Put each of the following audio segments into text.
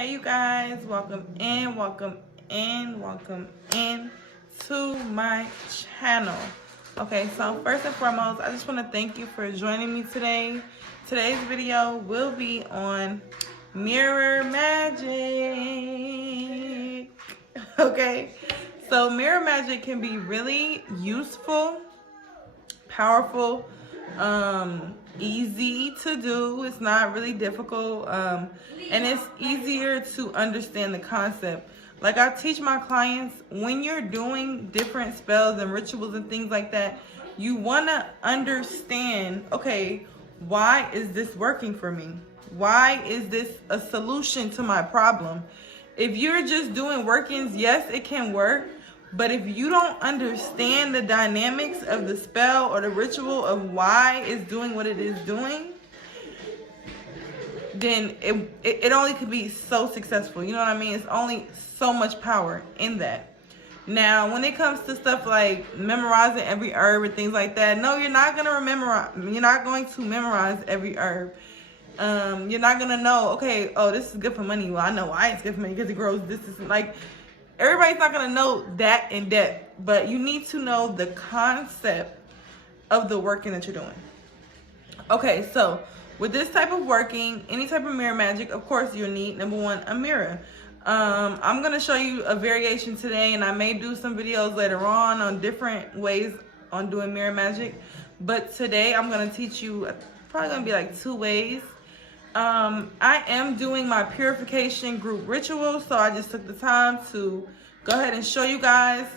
Hey you guys, welcome in to my channel. Okay, so first and foremost, I just want to thank you for joining me today. Today's video will be on mirror magic. Okay, so mirror magic can be really useful, powerful, easy to do. It's not really difficult, and it's easier to understand the concept. Like I teach my clients, when you're doing different spells and rituals and things like that, you want to understand, okay, why is this working for me? Why is this a solution to my problem? If you're just doing workings, yes, it can work. But if you don't understand the dynamics of the spell or the ritual of why it's doing what it is doing, then it only could be so successful. You know what I mean? It's only so much power in that. Now, when it comes to stuff like memorizing every herb and things like that, no, you're not gonna memorize every herb. You're not gonna know, okay, oh, this is good for money. Well, I know why it's good for money because it grows this is like. Everybody's not going to know that in depth, but you need to know the concept of the working that you're doing. Okay, so with this type of working, any type of mirror magic, of course, you'll need, number one, a mirror. I'm going to show you a variation today, and I may do some videos later on different ways on doing mirror magic. But today, I'm going to teach you, probably going to be like 2 ways. I am doing my purification group ritual, so I just took the time to go ahead and show you guys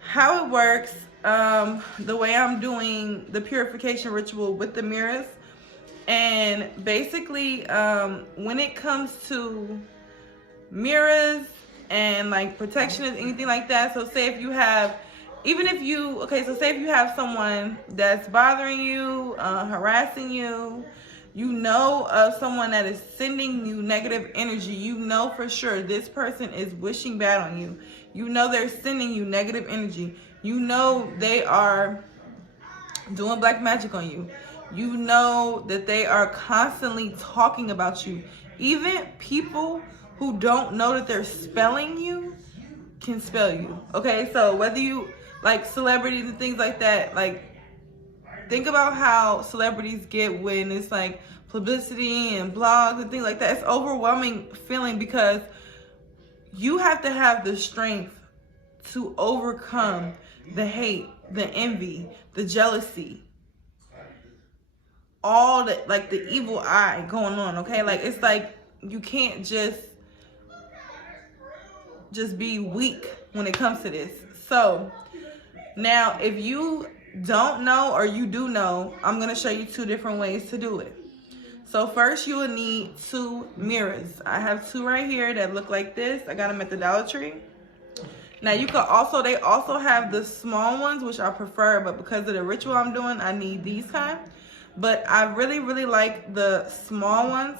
how it works, the way I'm doing the purification ritual with the mirrors. And basically, when it comes to mirrors and like protection or anything like that, so say if you have, say if you have someone that's bothering you, harassing you, you know of someone that is sending you negative energy. You know for sure this person is wishing bad on you. You know they're sending you negative energy. You know they are doing black magic on you. You know that they are constantly talking about you. Even people who don't know that they're spelling you can spell you. Okay, so whether you like celebrities and things like that, like think about how celebrities get when it's like publicity and blogs and things like that. It's overwhelming feeling because you have to have the strength to overcome the hate, the envy, the jealousy, all that, like the evil eye going on, okay? Like it's like you can't just be weak when it comes to this. So now if you don't know or you do know, I'm going to show you 2 different ways to do it. So first you will need 2 mirrors. I have 2 right here that look like this. I got them at the Dollar Tree. Now you can also, they also have the small ones, which I prefer, but because of the ritual I'm doing, I need these kind. But I really, really like the small ones.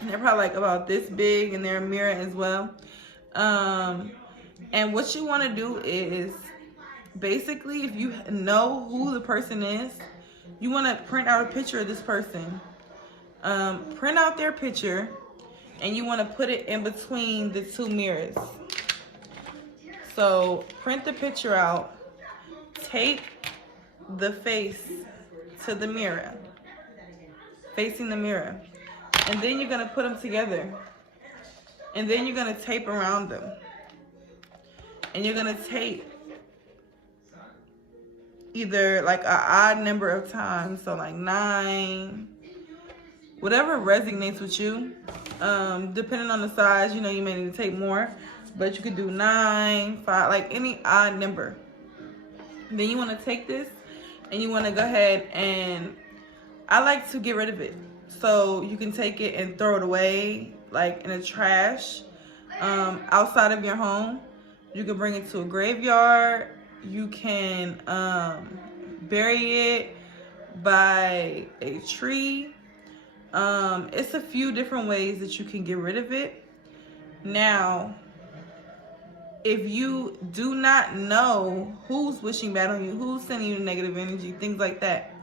And they're probably like about this big, and they're a mirror as well. And what you want to do is, basically, if you know who the person is, you want to print out a picture of this person. Print out their picture, and you want to put it in between the 2 mirrors. So print the picture out, tape the face to the mirror, facing the mirror, and then you're going to put them together. And then you're going to tape around them. And you're going to tape either like an odd number of times, so like 9, whatever resonates with you. Depending on the size, you know, you may need to tape more, but you could do 9, 5, like any odd number. Then you want to take this and you want to go ahead, and I like to get rid of it. So you can take it and throw it away, like in a trash, outside of your home. You can bring it to a graveyard. You can bury it by a tree. It's a few different ways that you can get rid of it. Now, if you do not know who's wishing bad on you, who's sending you negative energy, things like that,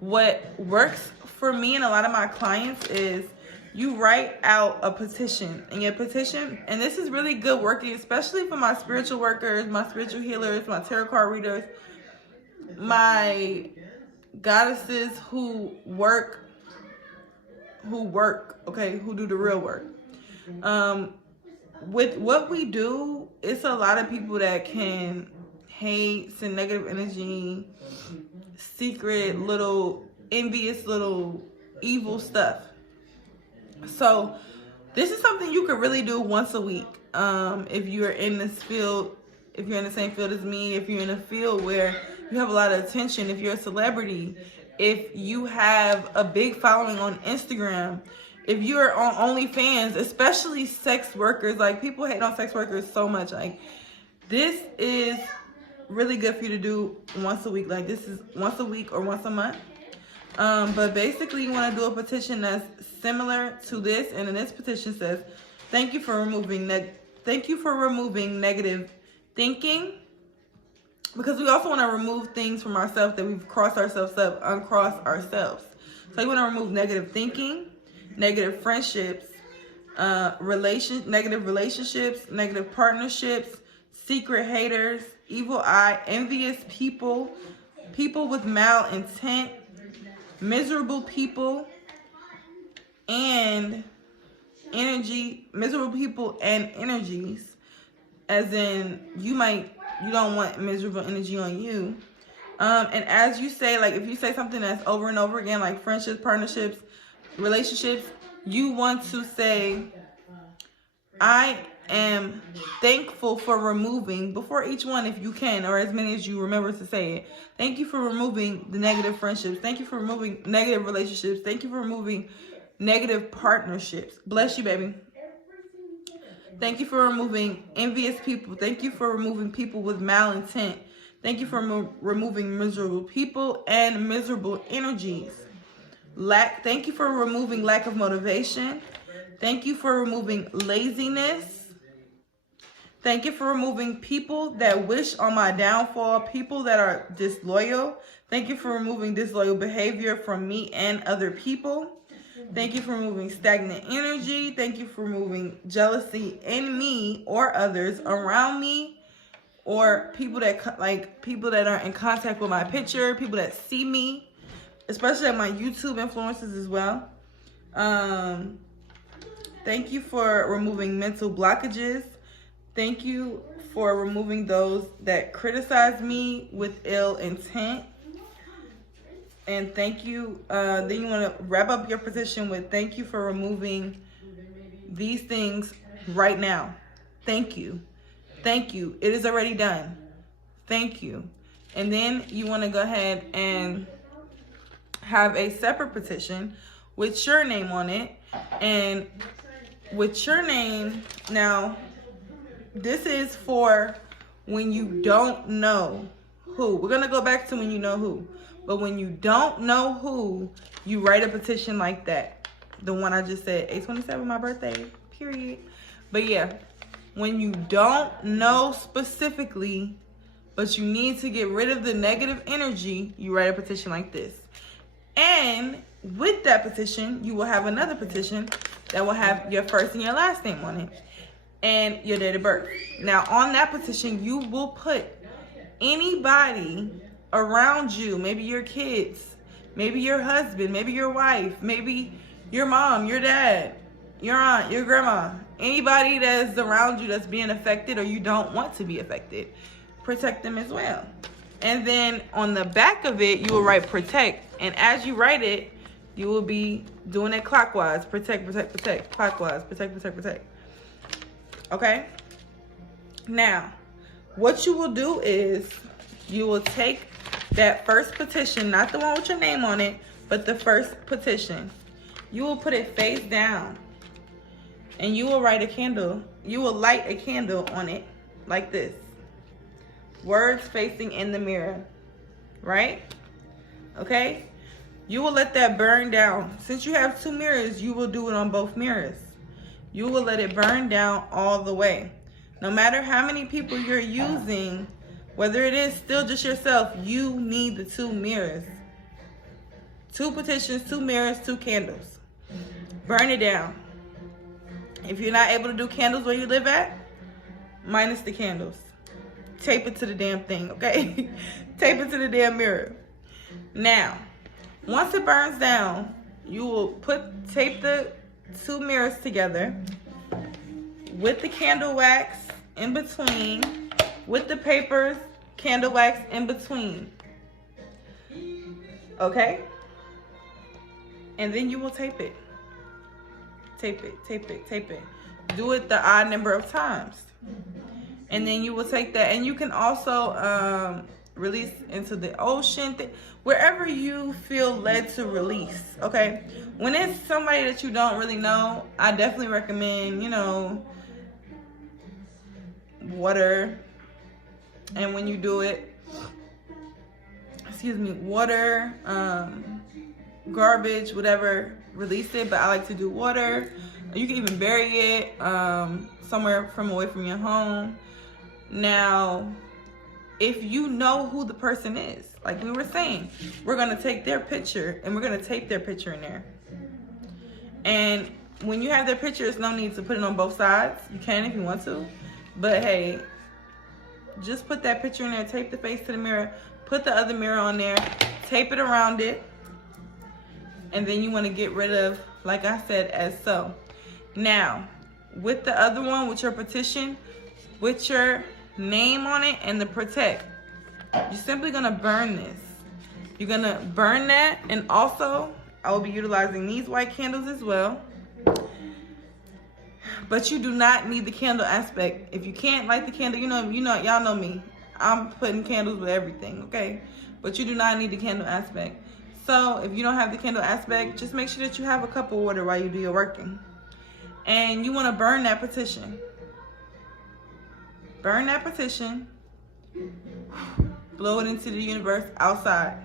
what works for me and a lot of my clients is you write out a petition. And your petition, and this is really good working, especially for my spiritual workers, my spiritual healers, my tarot card readers, my goddesses who work, okay, who do the real work. With what we do, it's a lot of people that can hate, send negative energy, secret, little envious, little evil stuff. So this is something you could really do once a week. If you're in this field, if you're in the same field as me, if you're in a field where you have a lot of attention, if you're a celebrity, if you have a big following on Instagram, if you're on OnlyFans, especially sex workers, like people hate on sex workers so much. Like this is really good for you to do once a week. Like this is once a week or once a month. But basically you want to do a petition that's similar to this. And then this petition says, thank you for removing negative thinking. Because we also want to remove things from ourselves that we've crossed ourselves up, uncross ourselves. So you want to remove negative thinking, negative friendships, negative relationships, negative partnerships, secret haters, evil eye, envious people, people with malintent, miserable people, and miserable people and energies, as in you don't want miserable energy on you. And as you say, like if you say something that's over and over again, like friendships, partnerships, relationships, you want to say, I am thankful for removing, before each one if you can, or as many as you remember to say it. Thank you for removing the negative friendships. Thank you for removing negative relationships. Thank you for removing negative partnerships. Bless you, baby. Thank you for removing envious people. Thank you for removing people with malintent. Thank you for removing miserable people and miserable energies. Thank you for removing lack of motivation. Thank you for removing laziness. Thank you for removing people that wish on my downfall, people that are disloyal. Thank you for removing disloyal behavior from me and other people. Thank you for removing stagnant energy. Thank you for removing jealousy in me or others around me, or people that are in contact with my picture, people that see me, especially my YouTube influencers as well. Thank you for removing mental blockages. Thank you for removing those that criticize me with ill intent. And thank you. Then you want to wrap up your petition with thank you for removing these things right now. Thank you. Thank you. It is already done. Thank you. And then you want to go ahead and have a separate petition with your name on it. And with your name, now, this is for when you don't know who. We're going to go back to when you know who. But when you don't know who, you write a petition like that. The one I just said, 8/27, my birthday, period. But yeah, when you don't know specifically, but you need to get rid of the negative energy, you write a petition like this. And with that petition, you will have another petition that will have your first and your last name on it and your date of birth. Now, on that petition, you will put anybody around you, maybe your kids, maybe your husband, maybe your wife, maybe your mom, your dad, your aunt, your grandma, anybody that's around you that's being affected or you don't want to be affected, protect them as well. And then on the back of it, you will write protect. And as you write it, you will be doing it clockwise. Protect, protect, protect. Clockwise. Protect, protect, protect. Okay? Now, what you will do is you will take that first petition, not the one with your name on it, but the first petition. You will put it face down. And you will write a candle. You will light a candle on it like this. Words facing in the mirror. Right? Okay? You will let that burn down. Since you have two mirrors, you will do it on both mirrors. You will let it burn down all the way. No matter how many people you're using, whether it is still just yourself, you need the two mirrors. Two petitions, two mirrors, two candles. burn it down. If you're not able to do candles where you live at, minus the candles. Tape it to the damn thing, okay? Tape it to the damn mirror. Now, once it burns down, you will tape the 2 mirrors together with the candle wax in between, with the papers, candle wax in between. Okay? And then you will tape it. Tape it, tape it, tape it. Do it the odd number of times. And then you will take that, and you can also release into the ocean, wherever you feel led to release, okay? When it's somebody that you don't really know, I definitely recommend, you know, water. And when you do it, excuse me, water, garbage, whatever, release it. But I like to do water. You can even bury it somewhere away from your home. Now, if you know who the person is, like we were saying, we're gonna take their picture and we're gonna tape their picture in there. And when you have their picture, there's no need to put it on both sides. You can if you want to, but hey, just put that picture in there, tape the face to the mirror, put the other mirror on there, tape it around it, and then you want to get rid of, like I said, as so. Now, with the other one, with your petition, with your name on it and the protect, you're simply gonna burn this. You're gonna burn that, and also I will be utilizing these white candles as well. But you do not need the candle aspect. If you can't light the candle, y'all know me. I'm putting candles with everything, okay? But you do not need the candle aspect. So if you don't have the candle aspect, just make sure that you have a cup of water while you do your working. And you want to burn that petition. Burn that petition. Blow it into the universe outside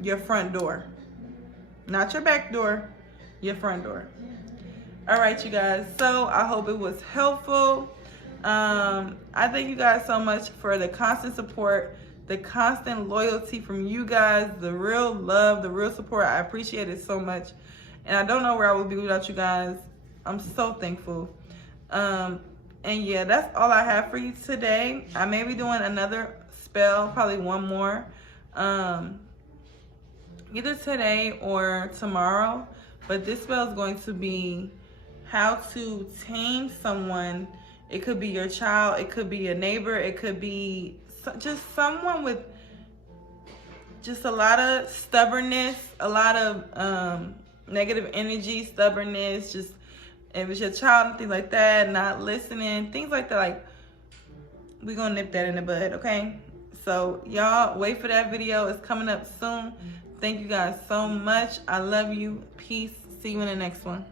your front door. Not your back door, your front door. All right, you guys. So I hope it was helpful. I thank you guys so much for the constant support, the constant loyalty from you guys, the real love, the real support. I appreciate it so much. And I don't know where I would be without you guys. I'm so thankful. And yeah, that's all I have for you today. I may be doing another spell, probably one more, either today or tomorrow. But this spell is going to be how to tame someone. It could be your child, it could be a neighbor, it could be just someone with just a lot of stubbornness, a lot of negative energy, stubbornness, just if it's your child and things like that, not listening, things like that. Like, we're gonna nip that in the bud, okay? So y'all wait for that video. It's coming up soon. Thank you guys so much. I love you. Peace. See you in the next one.